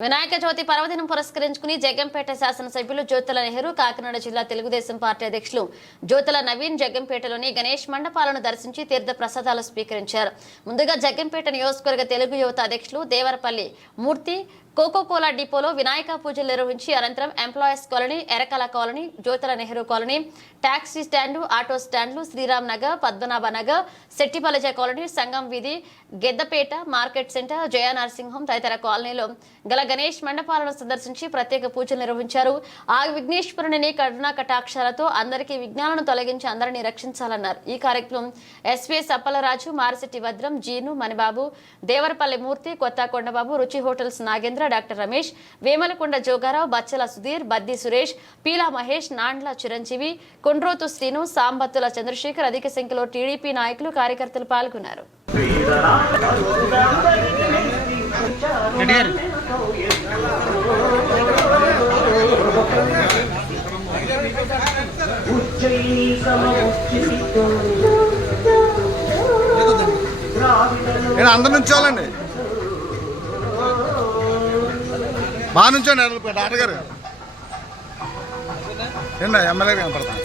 వినాయక చవితి పర్వదినం పురస్కరించుకుని జగ్గంపేట శాసనసభ్యులు జ్యోతుల నెహ్రూ కాకినాడ జిల్లా తెలుగుదేశం పార్టీ అధ్యక్షులు జ్యోతుల నవీన్ జగ్గంపేటలోని గణేష్ మండపాలను దర్శించి తీర్థ ప్రసాదాలు స్వీకరించారు. ముందుగా జగ్గంపేట నియోజకవర్గ తెలుగు యువత అధ్యక్షులు దేవరపల్లి మూర్తి కోకోకోలా డిపోలో వినాయక పూజలు నిర్వహించి అనంతరం employees colony Erakala colony Jyothula Nehru colony taxi stand auto స్టాండ్లు Sriram Nagar Padmanabha Nagar Settipalaja colony Sangam వీధి గెద్దపేట మార్కెట్ సెంటర్ జయ నర్సింహం తదితర కాలనీలో. గల గణేష్ మండపాలను సందర్శించి ప్రత్యేక పూజలు నిర్వహించారు. ఆ విఘ్నేశ్వరుని కరుణా కటాక్షాలతో అందరికీ విఘ్నాలను తొలగించి అందరినీ రక్షించాలన్నారు. ఈ కార్యక్రమం ఎస్వీ సప్పలరాజు మారిశెట్టి భద్రం జీను మణిబాబు దేవరపల్లి మూర్తి కొత్త కొండబాబు రుచి హోటల్స్ నాగేంద్ర డాక్టర్ రమేష్ వేమలకొండ జోగారావు బచ్చల సుధీర్ బద్ది సురేష్ పీలా మహేష్ నాండ్ల చిరంజీవి కొండ్రోతు శ్రీను సాంబత్తుల చంద్రశేఖర్ అధిక సంఖ్యలో టీడీపీ నాయకులు కార్యకర్తలు పాల్గొన్నారు. నేను అందరి నుంచోవాలండి బాగా నుంచోండి ఎడలపేట ఆటగారు ఏంటో ఎమ్మెల్యే కనపడతాను.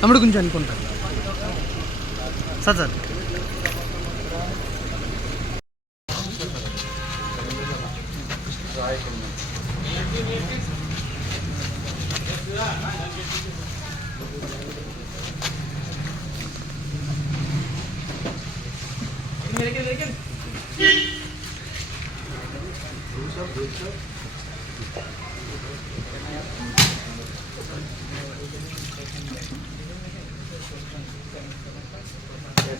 తమ్ముడు గురించి అనుకుంటా. Sir sir.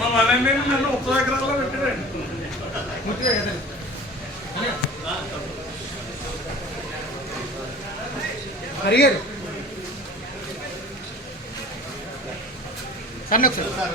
మా వాళ్ళని నన్ను ఉత్తర ఎకరాల్లో పెట్టారండి అడిగారు సార్ ఒకసారి.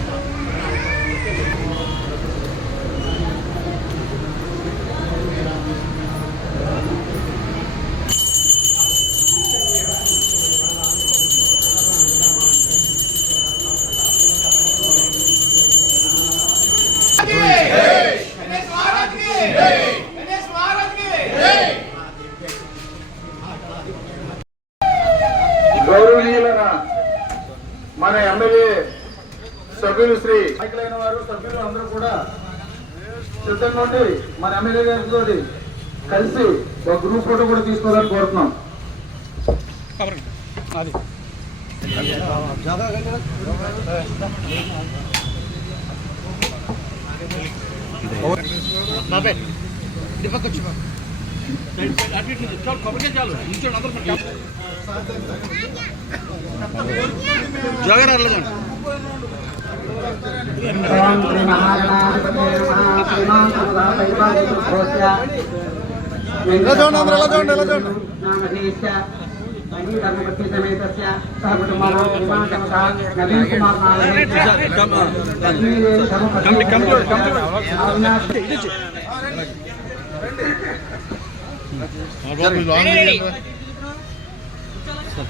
మన ఎమ్మెల్యే సభ్యులు శ్రీ నాయకులైన వారు సభ్యులు అందరూ కూడా సిద్ధంగా ఉండి మన ఎమ్మెల్యే గారితో కలిసి ఒక గ్రూప్ ఫోటో కూడా తీసుకోవాలని కోరుతున్నాం. అది శ్రీ మహాగణాధిపతే సముదా పరిపాలితోస్య ఇలా చూడండి అందరూ ఇలా చూడండి ఇలా చూడండి నామధేయస్య సంగీతముపత్తి సమేతస్య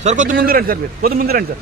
సార్ కొద్ది ముందు రండి సార్ మీరు. కొద్ది ముందు రండి సార్.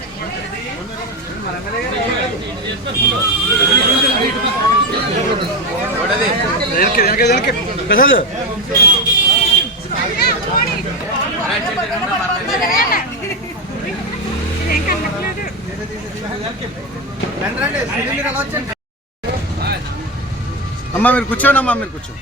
ప్రసాద్ అమ్మా మీరు కూర్చోండి అమ్మా మీరు కూర్చోండి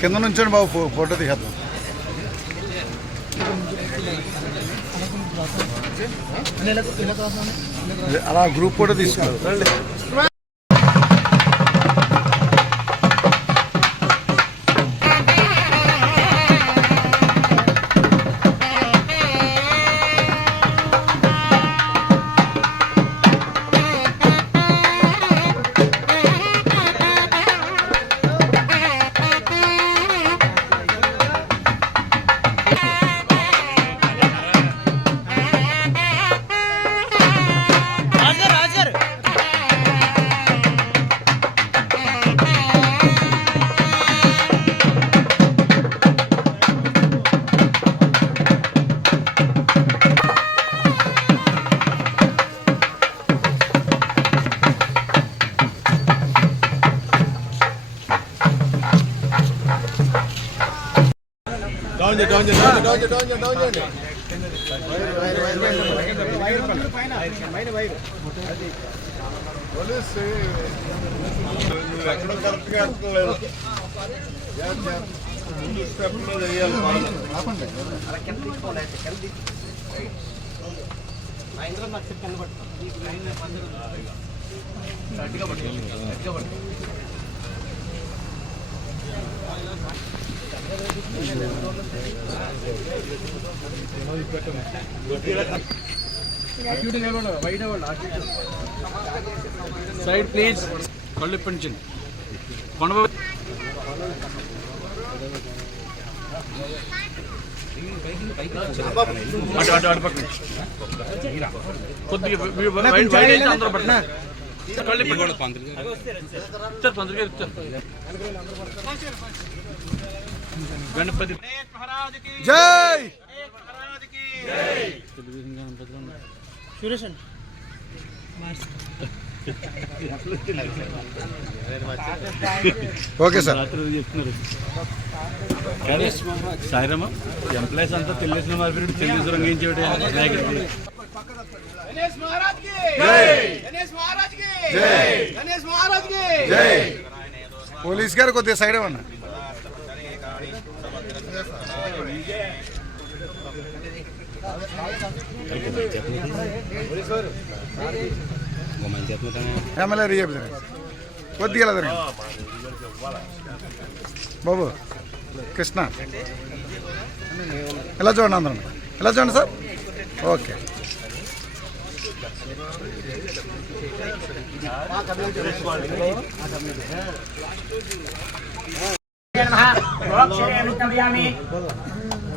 కింద నుంచండి బాబు ఫో- ఫోటో తీసేద్దాం. అలా గ్రూప్ ఫోటో తీసుకున్నారు డౌన్ చేయి డౌన్ చేయి డౌన్ చేయి డౌన్ చేయి డౌన్ చేయి. ఎక్కడ కరెక్ట్గా పట్టుకోండి గట్టిగా పట్టుకోండి గట్టిగా పట్టుకోండి సైడ్ ప్లీజ్ కళ్ళు ఇప్పించండి కొండబాబు అటు అటు అటు పక్కన కొద్దిగా వీ- వీ- వైడ్ వైడ్ అయితే అందరూ పక్కన కళ్ళు ఇప్పండి ఇచ్చారు పంతులు గారు ఇచ్చారు గణపతి జై! Okay sir. సాయిరామ ఎంప్లాయీస్ అంతా మార్పిడి తెలియదు రంగించేవాడు నాయకుడికి జై! పోలీస్ గారు కొద్దిగా సైడ్ ఇవ్వండి ఎమ్మెల్యే రియప్ కొద్దిగా బాబు కృష్ణ. ఎలా చూడండి అందరం? ఎలా చూడండి సార్? ఓకే.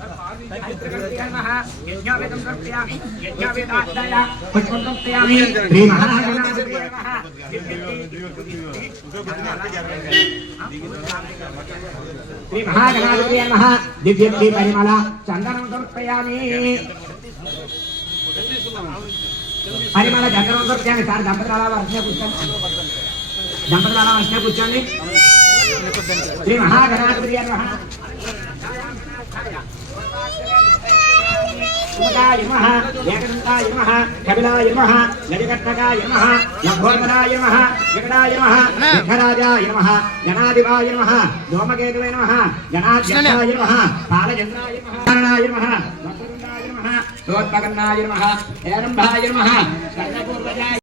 నుంచోండి. యజ్ఞార్థాయ పుష్పం కృప్యామి హరిత గణపతి నమః యజ్ఞోపవీతం కృప్యామి యజ్ఞోపవీతార్థాయ పుష్పం కృప్యామి శ్రీ మహాగణపతి నమః శ్రీ మహాగణాధిపతి నమః దివ్యశ్రీ పరిమళ చందనం సమర్పయామి పరిమళ చందనం సమర్పయామి సార్ దంపతుల వర్షనే కూర్చోండి దంపతుల వర్షనే కూర్చోండి శ్రీ మహాగణాధిపతి నమః సుమదాయ నమః ఏకదంతాయ నమః కపిలాయ నమః గజకర్ణకాయ నమః లభోదరాయ నమః వికటాయ నమః విఘ్నరాజాయ నమః జనాధిపాయ నమః దోమకేతువే నమః జనాధ్యక్షాయ నమః పాలచంద్రాయ నమః కారణాయ నమః వక్రతుండాయ నమః ఏరంభాయ నమః కర్ణపూర్వజాయ